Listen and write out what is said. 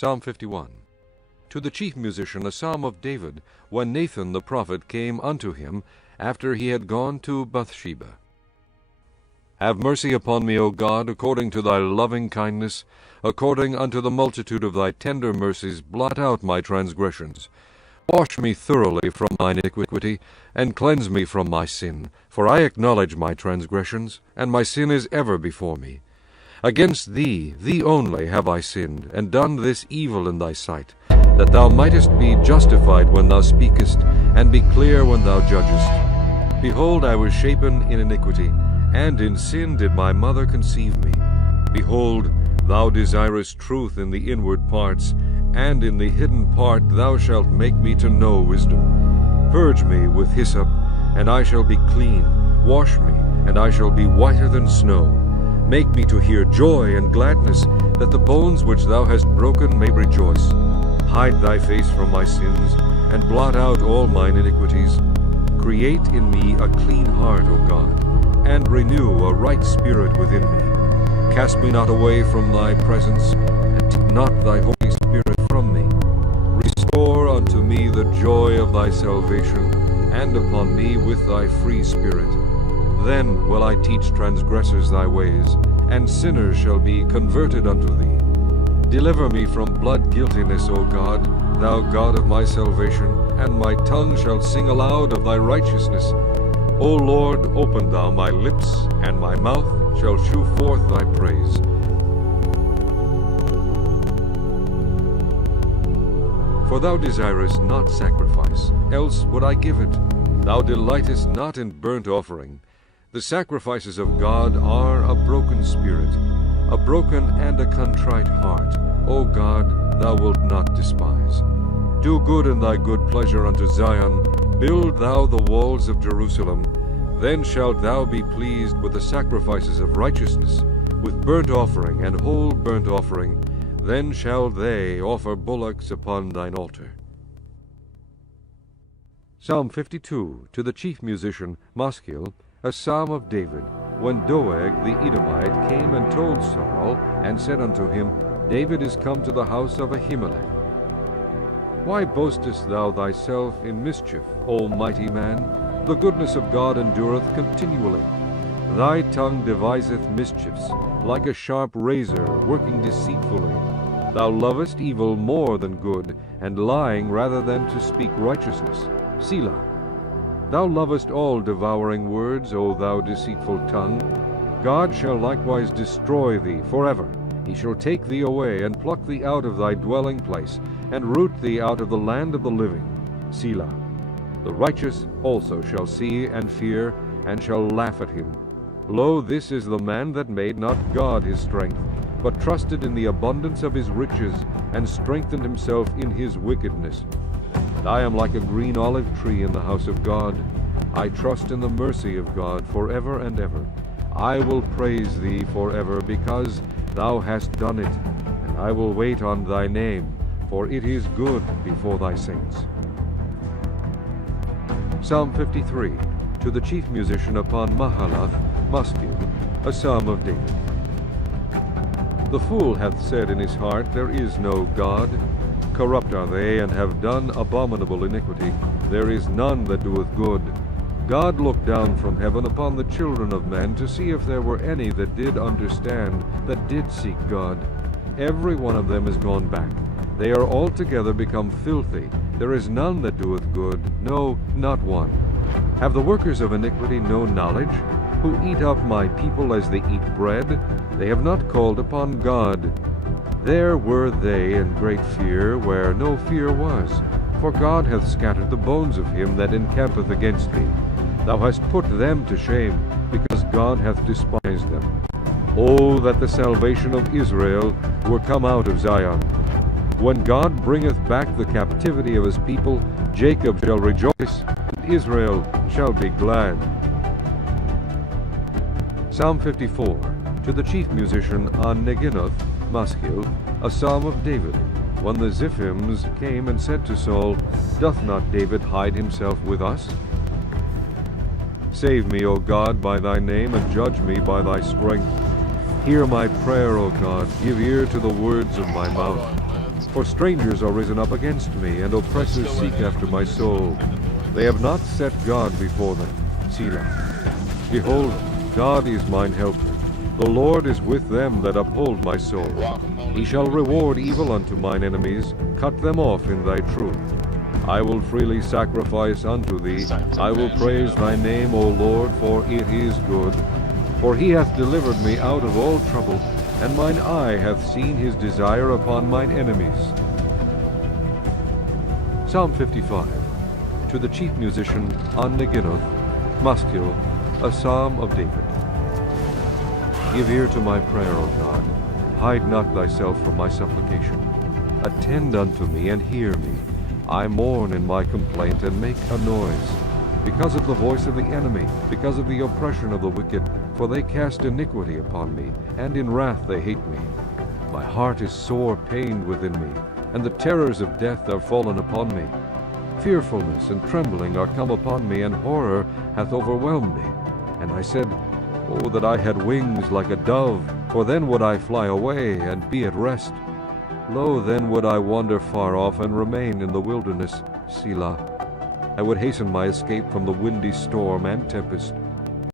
Psalm 51. To the chief musician a psalm of David, when Nathan the prophet came unto him, after he had gone to Bathsheba. Have mercy upon me, O God, according to thy loving kindness, according unto the multitude of thy tender mercies, blot out my transgressions. Wash me thoroughly from mine iniquity, and cleanse me from my sin. For I acknowledge my transgressions, and my sin is ever before me. Against thee, thee only, have I sinned, and done this evil in thy sight, that thou mightest be justified when thou speakest, and be clear when thou judgest. Behold, I was shapen in iniquity, and in sin did my mother conceive me. Behold, thou desirest truth in the inward parts, and in the hidden part thou shalt make me to know wisdom. Purge me with hyssop, and I shall be clean. Wash me, and I shall be whiter than snow. Make me to hear joy and gladness, that the bones which thou hast broken may rejoice. Hide thy face from my sins, and blot out all mine iniquities. Create in me a clean heart, O God, and renew a right spirit within me. Cast me not away from thy presence, and take not thy Holy Spirit from me. Restore unto me the joy of thy salvation, and upon me with thy free spirit. Then will I teach transgressors thy ways, and sinners shall be converted unto thee. Deliver me from blood guiltiness, O God, thou God of my salvation, and my tongue shall sing aloud of thy righteousness. O Lord, open thou my lips, and my mouth shall shew forth thy praise. For thou desirest not sacrifice, else would I give it. Thou delightest not in burnt offering. The sacrifices of God are a broken spirit, a broken and a contrite heart. O God, thou wilt not despise. Do good in thy good pleasure unto Zion. Build thou the walls of Jerusalem. Then shalt thou be pleased with the sacrifices of righteousness, with burnt offering and whole burnt offering. Then shall they offer bullocks upon thine altar. Psalm 52. To the chief musician Maschil, a psalm of David, when Doeg the Edomite came and told Saul, and said unto him, David is come to the house of Ahimelech. Why boastest thou thyself in mischief, O mighty man? The goodness of God endureth continually. Thy tongue deviseth mischiefs, like a sharp razor, working deceitfully. Thou lovest evil more than good, and lying rather than to speak righteousness. Selah. Thou lovest all devouring words, O thou deceitful tongue. God shall likewise destroy thee forever. He shall take thee away, and pluck thee out of thy dwelling place, and root thee out of the land of the living. Selah. The righteous also shall see and fear, and shall laugh at him. Lo, this is the man that made not God his strength, but trusted in the abundance of his riches, and strengthened himself in his wickedness. I am like a green olive tree in the house of God. I trust in the mercy of God forever and ever. I will praise thee forever, because thou hast done it, and I will wait on thy name, for it is good before thy saints. Psalm 53. To the chief musician upon Mahalath, Maschil, a psalm of David. The fool hath said in his heart, There is no God. Corrupt are they, and have done abominable iniquity. There is none that doeth good. God looked down from heaven upon the children of men, to see if there were any that did understand, that did seek God. Every one of them is gone back. They are altogether become filthy. There is none that doeth good, no, not one. Have the workers of iniquity no knowledge, who eat up my people as they eat bread? They have not called upon God. There were they in great fear, where no fear was. For God hath scattered the bones of him that encampeth against thee. Thou hast put them to shame, because God hath despised them. O that the salvation of Israel were come out of Zion! When God bringeth back the captivity of his people, Jacob shall rejoice, and Israel shall be glad. Psalm 54. To the chief musician on Naginath, Maschil, a psalm of David, when the Ziphims came and said to Saul, Doth not David hide himself with us? Save me, O God, by thy name, and judge me by thy strength. Hear my prayer, O God, give ear to the words of my mouth. For strangers are risen up against me, and oppressors seek after my soul. They have not set God before them. Selah. Behold, God is mine helper. The Lord is with them that uphold my soul. He shall reward evil unto mine enemies, cut them off in thy truth. I will freely sacrifice unto thee. I will praise thy name, O Lord, for it is good. For he hath delivered me out of all trouble, and mine eye hath seen his desire upon mine enemies. Psalm 55. To the chief musician, Naginath, Maskil, a psalm of David. Give ear to my prayer, O God. Hide not thyself from my supplication. Attend unto me, and hear me. I mourn in my complaint, and make a noise, because of the voice of the enemy, because of the oppression of the wicked, for they cast iniquity upon me, and in wrath they hate me. My heart is sore pained within me, and the terrors of death are fallen upon me. Fearfulness and trembling are come upon me, and horror hath overwhelmed me. And I said, O that I had wings like a dove, for then would I fly away, and be at rest. Lo, then would I wander far off, and remain in the wilderness. Selah. I would hasten my escape from the windy storm and tempest.